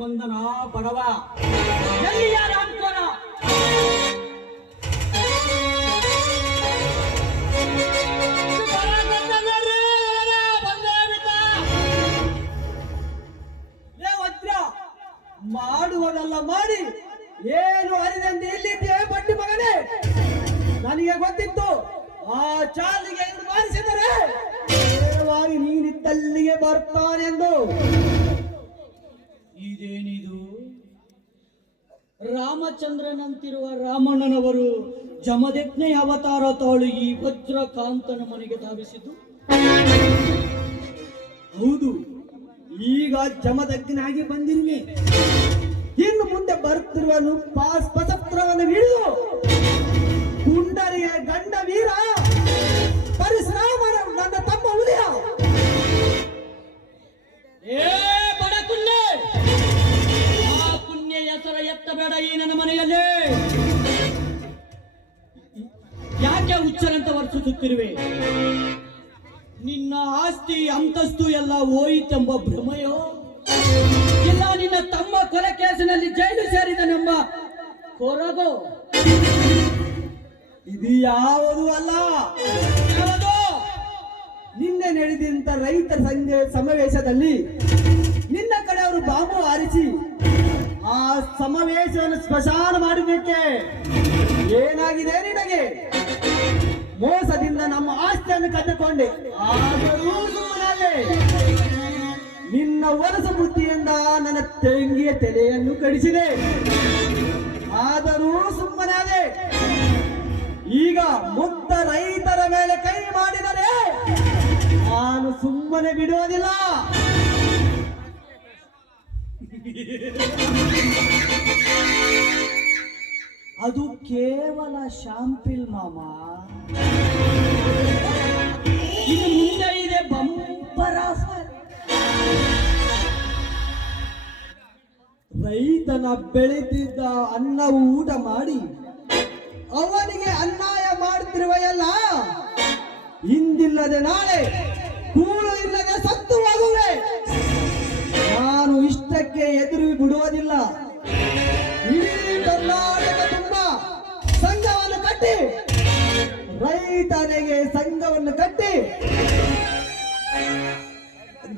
ಬಂದನ ಬಡವ ಎಲ್ಲಿಯ ರಾಮಕೋರ ಮಾಡುವುದಲ್ಲ ಮಾಡಿ ಏನು ಅರಿದಂತೆ ಎಲ್ಲಿದ್ದೀಯ ಬಡ್ಡಿ ಮಗನೇ. ನನಗೆ ಗೊತ್ತಿತ್ತು ಆ ಚಾಲಿಗೆ ಇವರು ಮಾಡಿಸಿದರೆ ನೇರವಾಗಿ ನೀನಿದ್ದಲ್ಲಿಗೆ ಬರ್ತಾನೆಂದು. ಇದೇನಿದು? ರಾಮಚಂದ್ರನಂತಿರುವ ರಾಮಣ್ಣನವರು ಜಮದಗ್ನಿ ಅವತಾರ ತಾಳು ಈ ವಜ್ರಕಾಂತನ ಮನೆಗೆ ಧಾವಿಸಿದ್ದು. ಹೌದು, ಈಗ ಜಮದಗ್ನಾಗಿ ಬಂದಿರುವೆ. ಇನ್ನು ಮುಂದೆ ಬರುತ್ತಿರುವನು ಪಸತ್ರವನ್ನು ಹಿಡಿದು ಕುಂಡರಿಯ ಗಂಡ ವೀರ ಪರಶುರಾಮನ ನನ್ನ ತಮ್ಮ ಉದಯ. ಏ ಬಡ ಕುನ್ನೆ, ಆ ಕುನ್ನೆ ಹೆಸರ ಎತ್ತಬೇಡ ಈ ನನ್ನ ಮನೆಯಲ್ಲಿ. ಯಾಕೆ ಹುಚ್ಚರಂತ ವರ್ತಿಸುತ್ತಿರುವೆ? ನಿನ್ನ ಆಸ್ತಿ ಅಂತಸ್ತು ಎಲ್ಲ ಹೋಯಿತೆಂಬ ಭ್ರಮೆಯೋ, ಇಲ್ಲ ನಿನ್ನ ತಮ್ಮ ಕೊಲೆ ಕೇಸಿನಲ್ಲಿ ಜೈಲು ಸೇರಿದನೆಂಬ ಕೊರಗೋ? ಇದು ಯಾವುದು ಅಲ್ಲ. ಯಾವುದು? ನಿನ್ನೆ ನಡೆದಂತ ರೈತ ಸಮಾವೇಶದಲ್ಲಿ ನಿನ್ನ ಕಡೆ ಅವರು ಬಾಂಬು ಹಾರಿಸಿ ಆ ಸಮಾವೇಶವನ್ನು ಸ್ಮಶಾನ ಮಾಡಿದ್ದಕ್ಕೆ ಏನಾಗಿದೆ ನಿನಗೆ? ಮೋಸದಿಂದ ನಮ್ಮ ಆಸ್ತಿಯನ್ನು ಕದ್ದುಕೊಂಡೆ. ಆದರೂ ಸುಮ್ಮನಾದೆ. ನಿನ್ನ ವಲಸ ಬುದ್ಧಿಯಿಂದ ನನ್ನ ತಂಗಿಯ ತಲೆಯನ್ನು ಕಡಿಸಿದೆ. ಆದರೂ ಸುಮ್ಮನಾದೆ. ಈಗ ಮುಗ್ಧ ರೈತರ ಮೇಲೆ ಕೈ ಮಾಡಿದರೆ ನಾನು ಸುಮ್ಮನೆ ಬಿಡುವುದಿಲ್ಲ. ಅದು ಕೇವಲ ಶಾಂಪಿಲ್ ಮಾಮ. ಇದು ಮುಂದೆ ಇದೆ ಬಂಪರ್ ಆಫರ್. ರೈತನ ಬೆಳೆದಿದ್ದ ಅನ್ನವು ಊಟ ಮಾಡಿ ಅವನಿಗೆ ಅನ್ಯಾಯ ಮಾಡುತ್ತಿರುವ ಎಲ್ಲ ಇಂದಿಲ್ಲದೆ ನಾಳೆ ಕೂಳು ಇಲ್ಲದೆ ಸತ್ತು ಹೋಗುವೆ. ನಾನು ಇಷ್ಟಕ್ಕೆ ಎದುರು ಬಿಡುವುದಿಲ್ಲ. ಇಡೀ ಕರ್ನಾಟಕ ತುಂಬ ಸಂಘವನ್ನು ಕಟ್ಟಿ, ರೈತನಿಗೆ ಸಂಘವನ್ನು ಕಟ್ಟಿ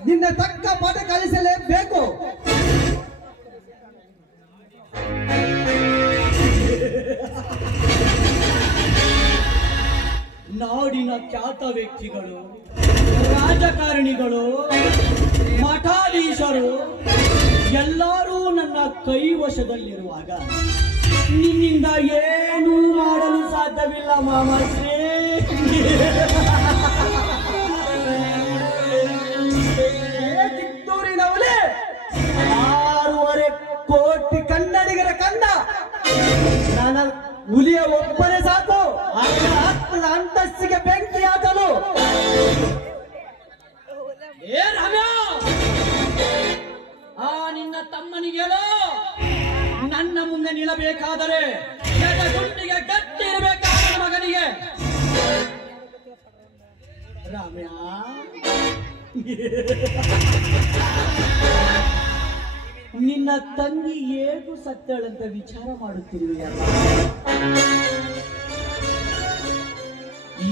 ನಿನ್ನ ತಕ್ಕ ಪಾಠ ಕಲಿಸಲೇಬೇಕು. ನಾಡಿನ ಖ್ಯಾತ ವ್ಯಕ್ತಿಗಳು, ರಾಜಕಾರಣಿಗಳು, ಮಠಾಧೀಶರು ಎಲ್ಲರೂ ನನ್ನ ಕೈವಶದಲ್ಲಿರುವಾಗ ನಿನ್ನಿಂದ ಏನೂ ಮಾಡಲು ಸಾಧ್ಯವಿಲ್ಲ ಮಾಮಶ್ರೀ. ಕಿತ್ತೂರಿನವನೇ 6.5 ಕೋಟಿ ಕನ್ನಡಿಗರ ಕಂದ ನನ್ನ ಹುಲಿಯ ಒಬ್ಬನೇ ಸಾಕು ಆತ್ಮದ ಅಂತಸ್ತಿಗೆ ಬೆಂಕಿ ಹಾಕಲು. ಏ ರಾಮ್ಯ, ಆ ನಿನ್ನ ತಮ್ಮನಿಗೆ ಹೇಳು, ನನ್ನ ಮುಂದೆ ನಿಲ್ಲಬೇಕಾದರೆ ಗುಂಡಿಗೆ ಗಟ್ಟಿ ಇರಬೇಕಾದ ಮಗನಿಗೆ. ರಾಮ್ಯ, ನಿನ್ನ ತಂಗಿ ಹೇಗೂ ಸತ್ತಳಂತ ವಿಚಾರ ಮಾಡುತ್ತಿರುವೆಯಲ್ಲ,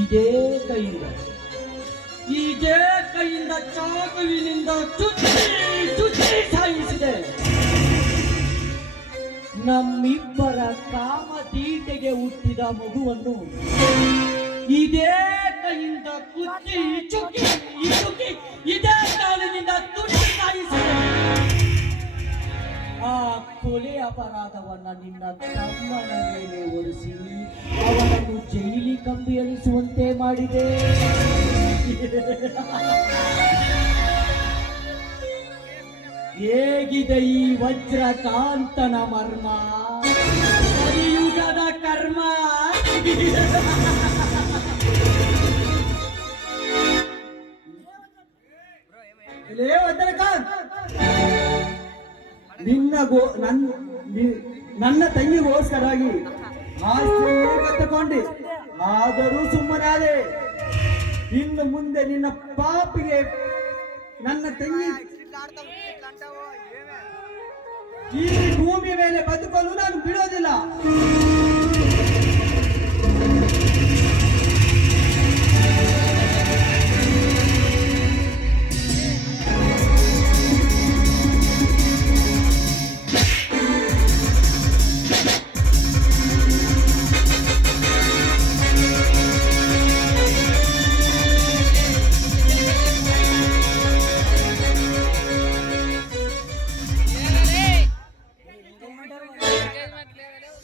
ಇದೇ ಕೈಯಿಂದ ಚಾಕುವಿನಿಂದ ಚುಚ್ಚಿ ಸಾಯಿಸಿದೆ. ನಮ್ಮಿಬ್ಬರ ಕಾಮತೀಟೆಗೆ ಹುಟ್ಟಿದ ಮಗುವನ್ನು ಇದೇ ಕೈಯಿಂದ ಕುಚ್ಚಿ ಚುಕ್ಕಿ ಇದೇ ಕಾಲಿನಿಂದ ತುಟ್ಟಿ ಸಾಯಿಸಿದೆ. ಆ ಕೊಲೆ ಅಪರಾಧವನ್ನ ನಿನ್ನ ತಮ್ಮನ ಮೇಲೆ ಹೊರಿಸಿ ಅವನನ್ನು ಜೈಲಿ ಕಂಬಿ ಎಣಿಸುವಂತೆ ಮಾಡಿದೆ. ಹೇಗಿದೆ ಈ ವಜ್ರಕಾಂತನ ಮರ್ಮ, ಕಲಿಯುಗದ ಕರ್ಮ. ವಜ್ರಕಾಂತ್, ನನ್ನ ತಂಗಿಗೋಸ್ಕರಾಗಿ ಆಸ್ತಿಯನ್ನು ಕತ್ತುಕೊಂಡೆ, ಆದರೂ ಸುಮ್ಮನಾದೆ. ಇನ್ನು ಮುಂದೆ ನಿನ್ನ ಪಾಪಿಗೆ ನನ್ನ ತಂಗಿ ಈ ಭೂಮಿ ಮೇಲೆ ಬದುಕಲು ನಾನು ಬಿಡೋದಿಲ್ಲ.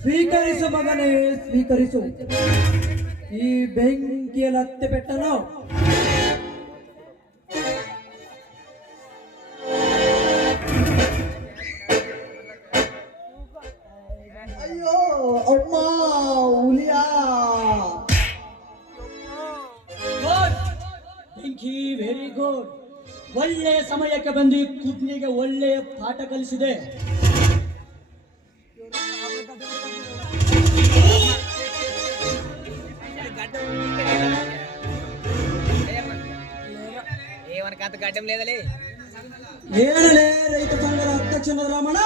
ಸ್ವೀಕರಿಸು ಮಗನೇ, ಸ್ವೀಕರಿಸು ಈ ಬೆಂಕಿಯಲ್ಲಿ ಹತ್ತೆ ಪೆಟ್ಟನು. ಅಯ್ಯೋ ಅಮ್ಮ ಹುಲಿಯ ಬೆಂಕಿ, ವೆರಿ ಗುಡ್. ಒಳ್ಳೆಯ ಸಮಯಕ್ಕೆ ಬಂದು ಈ ಕುಟ್ನಿಗೆ ಒಳ್ಳೆಯ ಪಾಠ ಕಲಿಸಿದೆ. ಏನಲೇ ರೈತ ಸಂಘದ ಅಧ್ಯಕ್ಷನಾದ ರಾಮಣ್ಣ,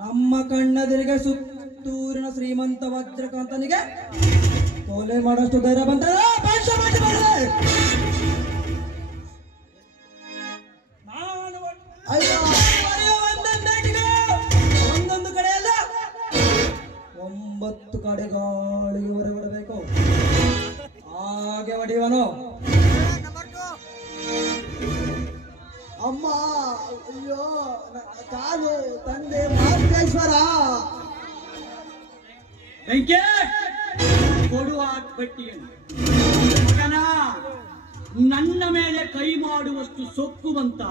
ನಮ್ಮ ಕಣ್ಣೆದುರಿಗೆ ಸುತ್ತೂರಿನ ಶ್ರೀಮಂತ ವಜ್ರಕಾಂತನಿಗೆ ಕೊಲೆ ಮಾಡೋಷ್ಟು ಧೈರ್ಯ ಬಂತಲ್ಲ? ಒಂದೊಂದು ಕಡೆಯಲ್ಲ 9 ಕಡೆಗಳಿಗೆ ಹೊರಗಡಬೇಕು. ಹಾಗೆ ಹೊಡೆಯುವನು. ಅಮ್ಮ, ಅಯ್ಯೋ ಕಾಲು, ತಂದೆ ಮಹೇಶ್ವರ. ಬೆಂಕಿ ಕೊಡುವ ಪಟ್ಟಿಯನ್ನು ಮಗನ, ನನ್ನ ಮೇಲೆ ಕೈ ಮಾಡುವಷ್ಟು ಸೊಕ್ಕು ಬಂತ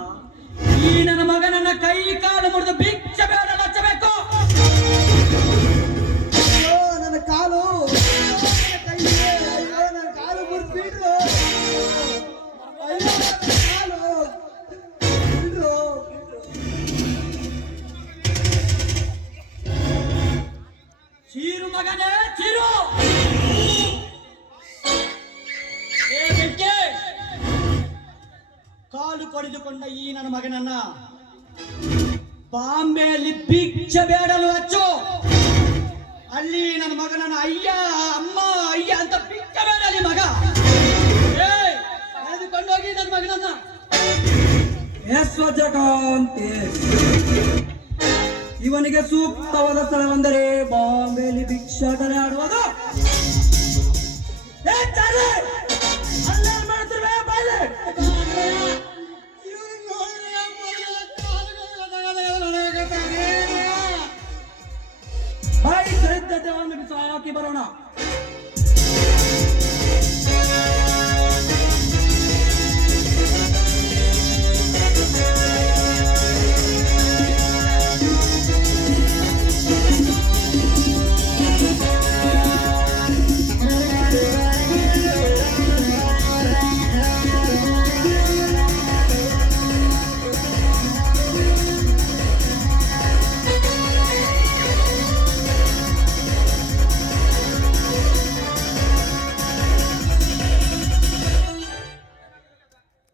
ಈ ನನ್ನ ಮಗನನ್ನ ಕೈ ಕಾಲು ಮುರಿದು ಭಿಕ್ಷ ಬೇಡ ಲಚ್ಚಬೇಕು. ಅಯ್ಯೋ ನನ್ನ ಕಾಲು, ಅಯ್ಯೋ ನನ್ನ ಕಾಲು ಮುರಿದ್ಬಿಟ್ರು. ಅಯ್ಯೋ ನನ್ನ ಕಾಲು ಬಿಡ್ರು. ಚೀರು ಮಗನೇ ಚೀರು. ಏ ಬೆಂಕಿ, ಕಾಲು ಕಡಿದುಕೊಂಡ ಈ ನನ್ನ ಮಗನನ್ನ ಬಾಂಬೆಯಲ್ಲಿ ಭಿಕ್ಷ ಬೇಡಲು ಹಚ್ಚು. ಅಲ್ಲಿ ನನ್ನ ಮಗನನ್ನ ಅಯ್ಯ ಅಮ್ಮ ಅಯ್ಯ ಅಂತ ಭಿಕ್ಷ ಬೇಡಲಿ ಮಗ. ಎಳೆದುಕೊಂಡು ಹೋಗಿ ನನ್ನ ಮಗನನ್ನ. ಎಸ್ ವಜ್ರಕಾಂತ್, ಇವನಿಗೆ ಸೂಕ್ತವಾದ ಸ್ಥಳವೆಂದರೆ ಬಾಂಬೆಯಲ್ಲಿ ಭಿಕ್ಷಾಟನೆ ಆಡುವುದು. ಬಾಯಿ ಸಿದ್ಧತೆಯನ್ನು ಬಿಸಾಕಿ ಬರೋಣ.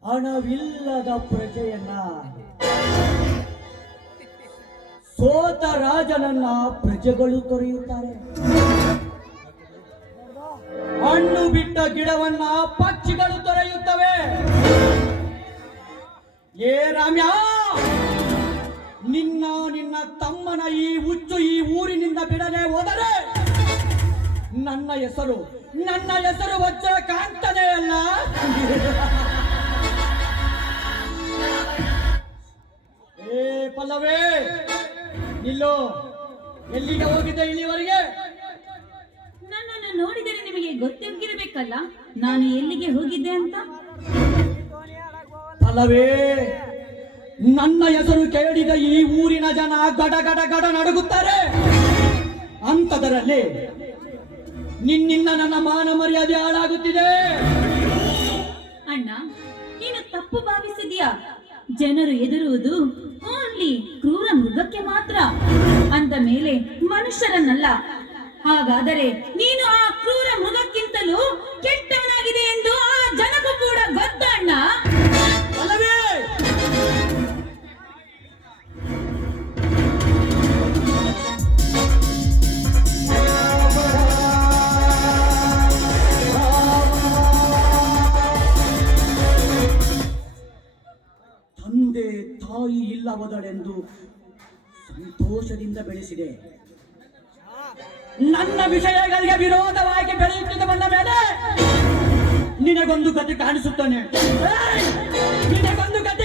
ಹಣವಿಲ್ಲದ ಪ್ರಜೆಯನ್ನ, ಸೋತ ರಾಜನನ್ನ ಪ್ರಜೆಗಳು ತೊರೆಯುತ್ತಾರೆ. ಹಣ್ಣು ಬಿಟ್ಟ ಗಿಡವನ್ನ ಪಕ್ಷಿಗಳು ತೊರೆಯುತ್ತವೆ. ಏ ರಾಮ್ಯ, ನಿನ್ನ ತಮ್ಮನ ಈ ಹುಚ್ಚು ಈ ಊರಿನಿಂದ ಬಿಡದೆ ಹೋದರೆ ನನ್ನ ಹೆಸರು ವಜ್ರಕಾಂತನೇ ಅಲ್ಲ. ಏ ಪಲ್ಲವೇ, ನಿಲ್ಲು. ಎಲ್ಲಿಗೆ ಹೋಗಿದ್ದೆ ಇಲ್ಲಿವರೆಗೆ? ನನ್ನನ್ನು ನೋಡಿದರೆ ನಿಮಗೆ ಗೊತ್ತಿರಬೇಕಲ್ಲ ನಾನು ಎಲ್ಲಿಗೆ ಹೋಗಿದ್ದೆ ಅಂತ. ಪಲ್ಲವೇ, ನನ್ನ ಹೆಸರು ಕೇಳಿದ ಈ ಊರಿನ ಜನ ಗಡ ಗಡ ಗಡ ನಡುಗುತ್ತಾರೆ. ಅಂಥದರಲ್ಲಿ ನಿನ್ನಿಂದ ನನ್ನ ಮಾನ ಮರ್ಯಾದೆ ಹಾಳಾಗುತ್ತಿದೆ. ಅಣ್ಣ, ನೀನು ತಪ್ಪು ಭಾವಿಸಿದ್ಯಾ? ಜನರು ಹೆದರುವುದು ಓನ್ಲಿ ಕ್ರೂರ ಮೃಗಕ್ಕೆ ಮಾತ್ರ, ಅಂದ ಮೇಲೆ ಮನುಷ್ಯರನ್ನಲ್ಲ. ಹಾಗಾದರೆ ನೀನು ಆ ಕ್ರೂರ ಮೃಗಕ್ಕಿಂತಲೂ ಕೆಟ್ಟವನಾಗಿದೆ ಎಂದು ಆ ಜನಕ್ಕೂ ಕೂಡ ಗೊತ್ತ ಅಣ್ಣ. ಅಲ್ಲವೇ ತಂದೆ ತಾಯಿ ಇಲ್ಲವದಳೆಂದು ಸಂತೋಷದಿಂದ ಬೆಳೆಸಿದೆ. ನನ್ನ ವಿಷಯಗಳಿಗೆ ವಿರೋಧವಾಗಿ ಬೆಳೆಯುತ್ತಿದ್ದ ಬಂದ ಮೇಲೆ ನಿನಗೊಂದು ಗತಿ ಕಾಣಿಸುತ್ತಾನೆ. ನಿನಗೊಂದು ಗತಿ